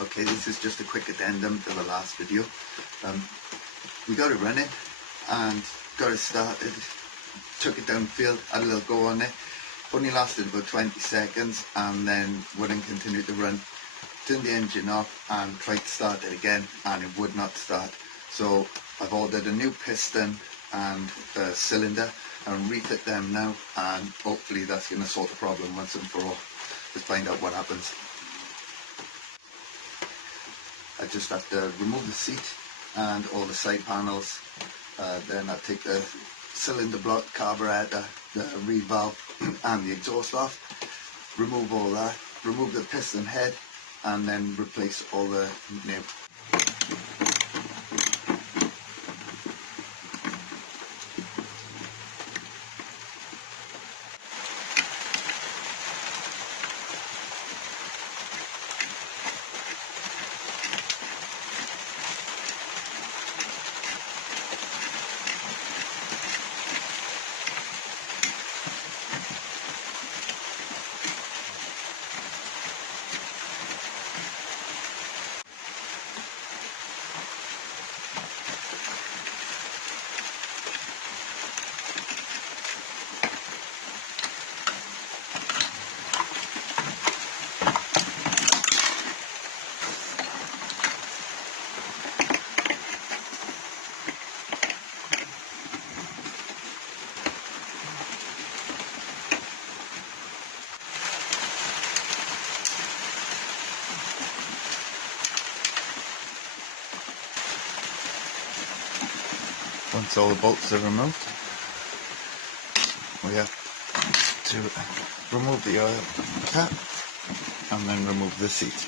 Okay, this is just a quick addendum to the last video. We got it running and got it started, took it downfield, had a little go on it. Only lasted about 20 seconds and then wouldn't continue to run. Turned the engine off and tried to start it again and it would not start. So I've ordered a new piston and a cylinder and refit them now, and hopefully that's going to sort the problem once and for all. Let's find out what happens. I just have to remove the seat and all the side panels. Then I take the cylinder block, carburetor, the reed valve and the exhaust off. Remove all that, remove the piston head and then replace all the new. Once all the bolts are removed, we have to remove the oil cap and then remove the seat.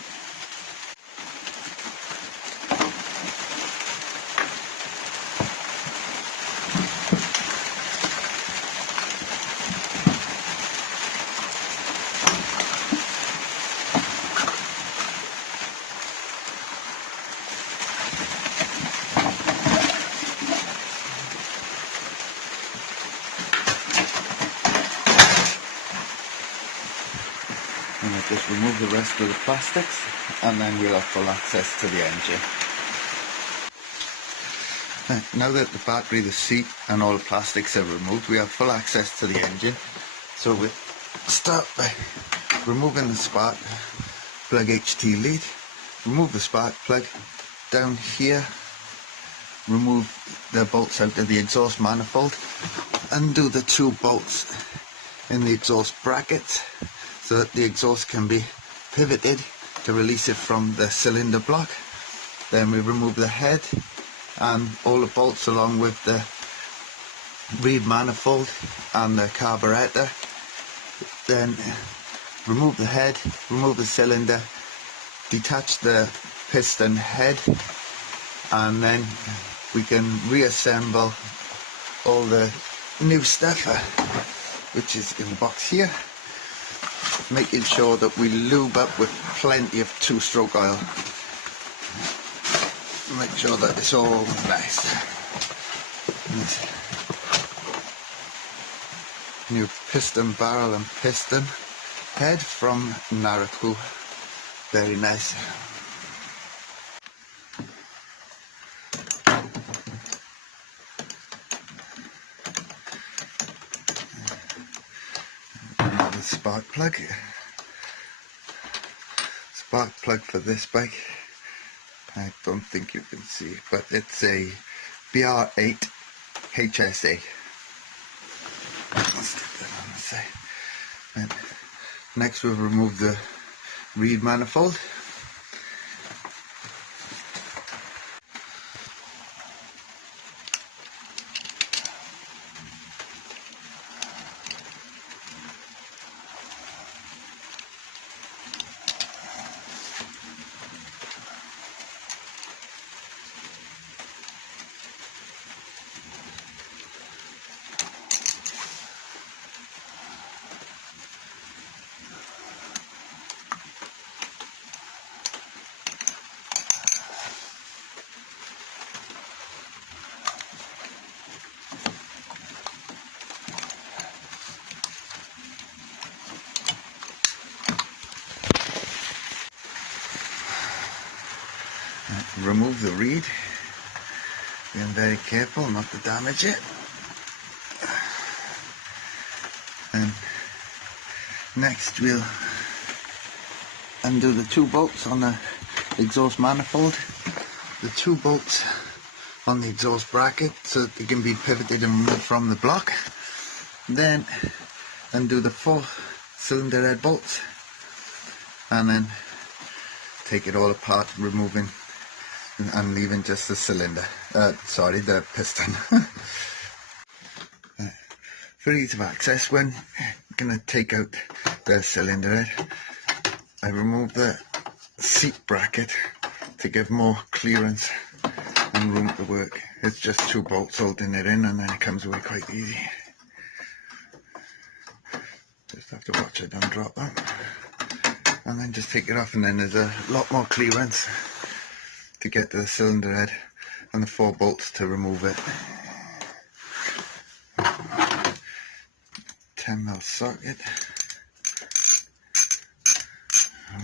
And I just remove the rest of the plastics and then we'll have full access to the engine. Now that the battery, the seat and all the plastics are removed, we have full access to the engine. So we'll start by removing the spark plug HT lead, remove the spark plug. Down here, remove the bolts out of the exhaust manifold, undo the two bolts in the exhaust brackets so that the exhaust can be pivoted to release it from the cylinder block. Then we remove the head and all the bolts along with the reed manifold and the carburetor. Then remove the head, remove the cylinder, detach the piston head, and then we can reassemble all the new stuff which is in the box here, making sure that we lube up with plenty of two-stroke oil. Make sure that it's all nice. New piston barrel and piston head from Naraku. Very nice. Another spark plug. Spark plug for this bike. I don't think you can see, but it's a BR8 HSA. Let's stick that on the side. And next we'll remove the reed manifold. remove the reed, being very careful not to damage it. And next we'll undo the 2 bolts on the exhaust manifold, the 2 bolts on the exhaust bracket so that they can be pivoted and removed from the block. Then undo the 4 cylinder head bolts and then take it all apart, removing and leaving just the cylinder, the piston. For ease of access, when I'm going to take out the cylinder head, I remove the seat bracket to give more clearance and room to work. It's just 2 bolts holding it in, and then it comes away quite easy. Just have to watch it don't drop them. And then just take it off, and then there's a lot more clearance to get to the cylinder head and the 4 bolts to remove it. 10mm socket.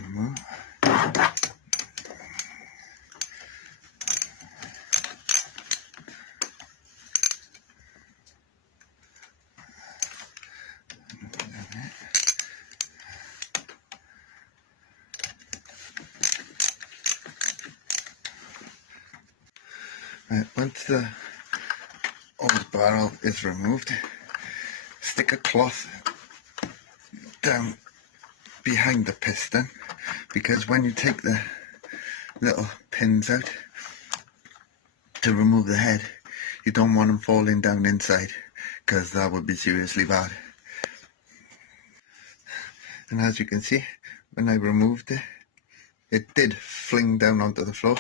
Remove. Right, once the old barrel is removed, stick a cloth down behind the piston, because when you take the little pins out to remove the head, you don't want them falling down inside, because that would be seriously bad. And as you can see, when I removed it, it did fling down onto the floor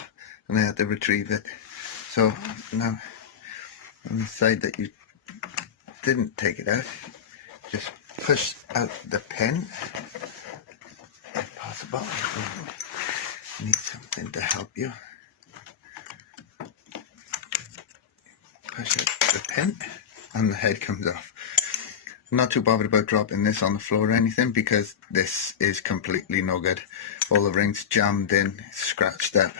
and I had to retrieve it. So now on the side that you didn't take it out, just push out the pin if possible. You need something to help you. Push out the pin and the head comes off. I'm not too bothered about dropping this on the floor or anything, because this is completely no good. All the rings jammed in, scratched up.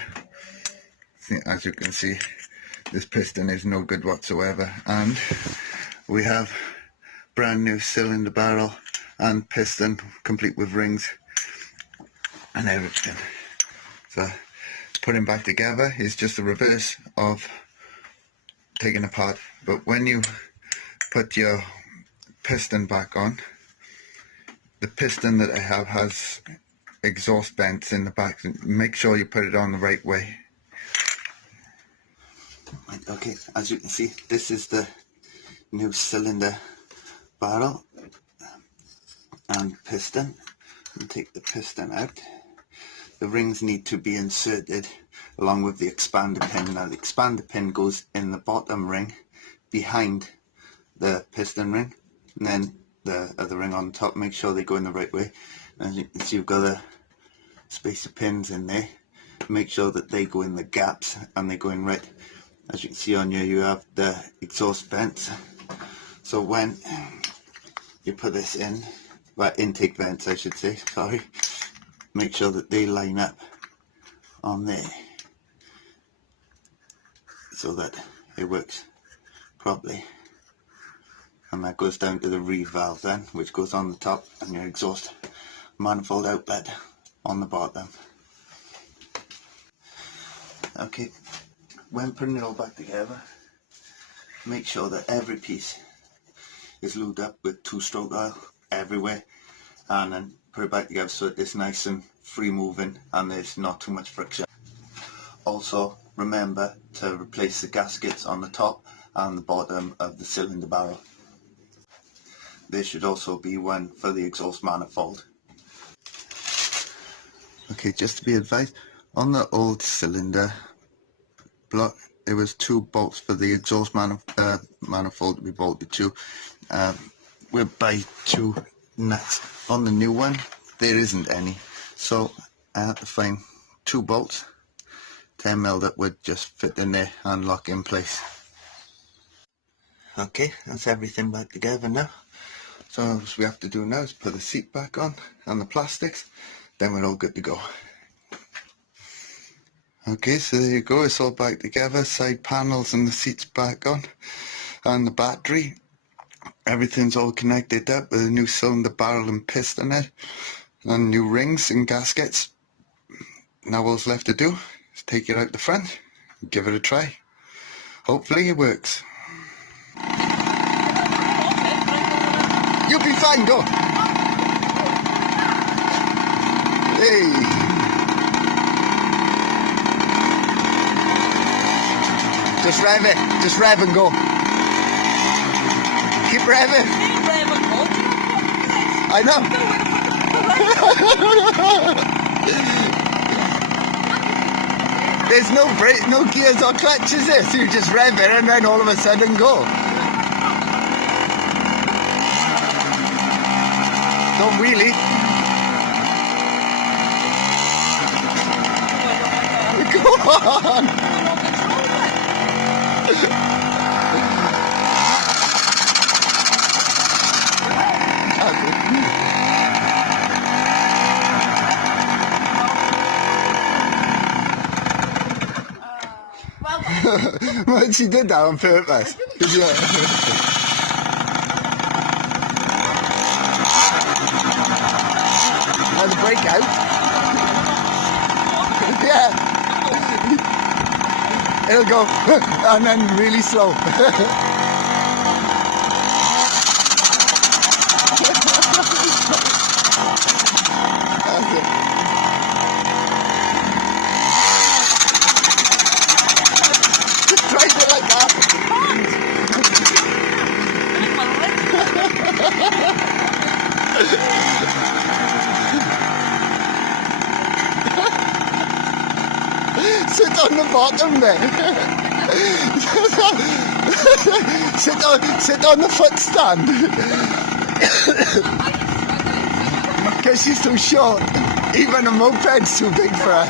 As you can see, this piston is no good whatsoever, and we have brand new cylinder barrel and piston complete with rings and everything. So putting back together is just the reverse of taking apart. But when you put your piston back on, the piston that I have has exhaust vents in the back. Make sure you put it on the right way. Okay, as you can see, this is the new cylinder barrel and piston. And take the piston out. The rings need to be inserted along with the expander pin. Now the expander pin goes in the bottom ring behind the piston ring, and then the other ring on top. Make sure they go in the right way. As you can see, you've got a spacer pins in there. Make sure that they go in the gaps and they go in right. As you can see on here, you have the exhaust vents. So when you put this in, well, intake vents I should say, sorry, make sure that they line up on there so that it works properly. And that goes down to the reed valve then, which goes on the top, and your exhaust manifold outlet on the bottom. Okay, when putting it all back together, make sure that every piece is lubed up with 2-stroke oil everywhere, and then put it back together so it's nice and free moving and there's not too much friction. Also remember to replace the gaskets on the top and the bottom of the cylinder barrel. There should also be one for the exhaust manifold. Okay, just to be advised, on the old cylinder block there was 2 bolts for the exhaust manifold to be bolted to. We'll buy 2 nuts. On the new one there isn't any, so I had to find 2 bolts, 10mm, that would just fit in there and lock in place. Okay, that's everything back together now. So what we have to do now is put the seat back on and the plastics, then we're all good to go. Okay, so there you go, it's all back together, side panels and the seats back on, and the battery. Everything's all connected up with a new cylinder barrel and piston in it, and new rings and gaskets. Now all's left to do is take it out the front and give it a try. Hopefully it works. You'll be fine, go! Hey! Just rev it. Just rev and go. Keep revving. I know. There's no brake, no gears or clutches there, so you just rev it and then all of a sudden go. Don't wheelie. Go on. Well, she did that on purpose. Did you? And the brake out. Yeah. It'll go and then really slow. Try it like that. Sit on the bottom there. sit on the footstand. Because she's too short. Even a moped's too big for her.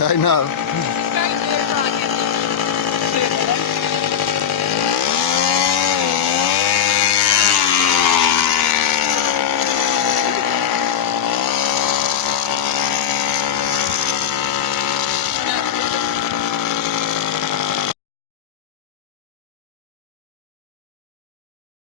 I know.